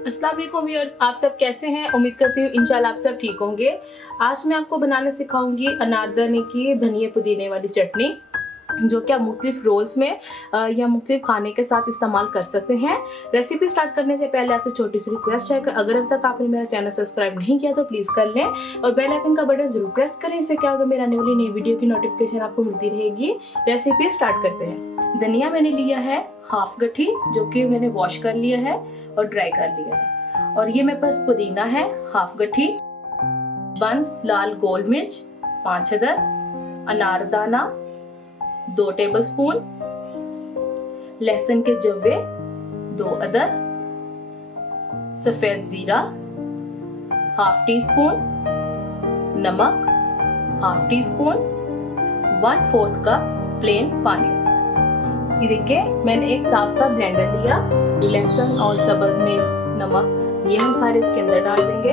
अस्सलाम वालेकुम व्यूअर्स, आप सब कैसे हैं? उम्मीद करती हूँ इंशाल्लाह आप सब ठीक होंगे। आज मैं आपको बनाना सिखाऊंगी अनारदाने की धनिया पुदीने वाली चटनी, जो कि आप मुख्तलिफ रोल्स में या मुख्तलिफ खाने के साथ इस्तेमाल कर सकते हैं। रेसिपी स्टार्ट करने से पहले आपसे छोटी सी रिक्वेस्ट है कि अगर अब तक आपने मेरा चैनल सब्सक्राइब नहीं किया तो प्लीज़ कर लें और बेल आइकन का बटन जरूर प्रेस करें। इससे क्या होगा, मेरा आने वाली नई वीडियो की नोटिफिकेशन आपको मिलती रहेगी। रेसिपी स्टार्ट करते हैं। धनिया मैंने लिया है हाफ गठी, जो कि मैंने वॉश कर लिया है और ड्राई कर लिया है। और ये मेरे पास पुदीना है हाफ गठी, बंद लाल गोल मिर्च 5 अदद, अनारदाना 2 टेबलस्पून, लहसुन के जव्वे 2 अदद, सफेद जीरा हाफ टी स्पून, नमक half teaspoon, 1/4 cup plain पानी। ये देखिए मैंने एक साफ सा ब्लेंडर लिया। लहसुन और सब्ज मिर्च, नमक, ये हम सारे इसके अंदर डाल देंगे।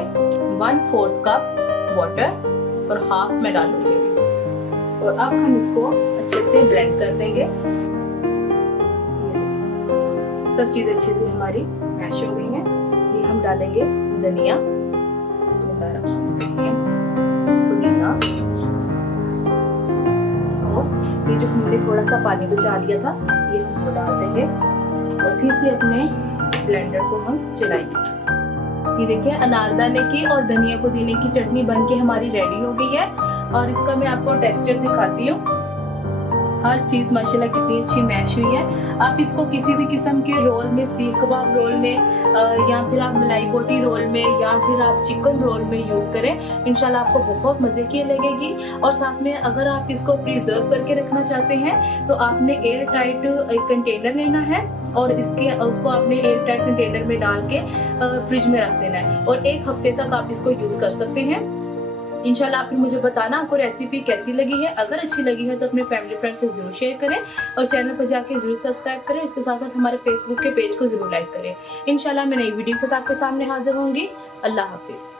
1/4 कप वाटर और हाफ में डालूंगी। और अब हम इसको अच्छे से ब्लेंड कर देंगे। सब चीजें अच्छे से हमारी मैश हो गई हैं। ये हम डालेंगे धनिया, पुदीना, और ये जो हमने थोड़ा सा पानी बचा लिया था ये हम वो डाल देंगे और फिर से अपने ब्लेंडर को हम चलाएंगे। ये देखिए अनारदाने की और धनिया पुदीने की चटनी बनके हमारी रेडी हो गई है। और इसका मैं आपको टेक्सचर दिखाती हूँ। हर चीज माशाल्लाह कितनी अच्छी मैश हुई है। आप इसको किसी भी किस्म के रोल में, सीख कबाब रोल में या फिर आप मलाई बोटी रोल में या फिर आप चिकन रोल में यूज करें, इंशाल्लाह आपको बहुत मजे की लगेगी। और साथ में अगर आप इसको प्रिजर्व करके रखना चाहते हैं तो आपने एयर टाइट एक कंटेनर लेना है और उसको आपने एयर टाइट कंटेनर में डाल के फ्रिज में रख देना है और 1 हफ्ते तक आप इसको यूज कर सकते हैं। इंशाल्लाह आप मुझे बताना आपको रेसिपी कैसी लगी है। अगर अच्छी लगी है तो अपने फैमिली फ्रेंड से जरूर शेयर करें और चैनल पर जाके जरूर सब्सक्राइब करें। इसके साथ साथ हमारे फेसबुक के पेज को जरूर लाइक करें। इंशाल्लाह मैं नई वीडियो के साथ आपके सामने हाजिर होंगी। अल्लाह हाफिज।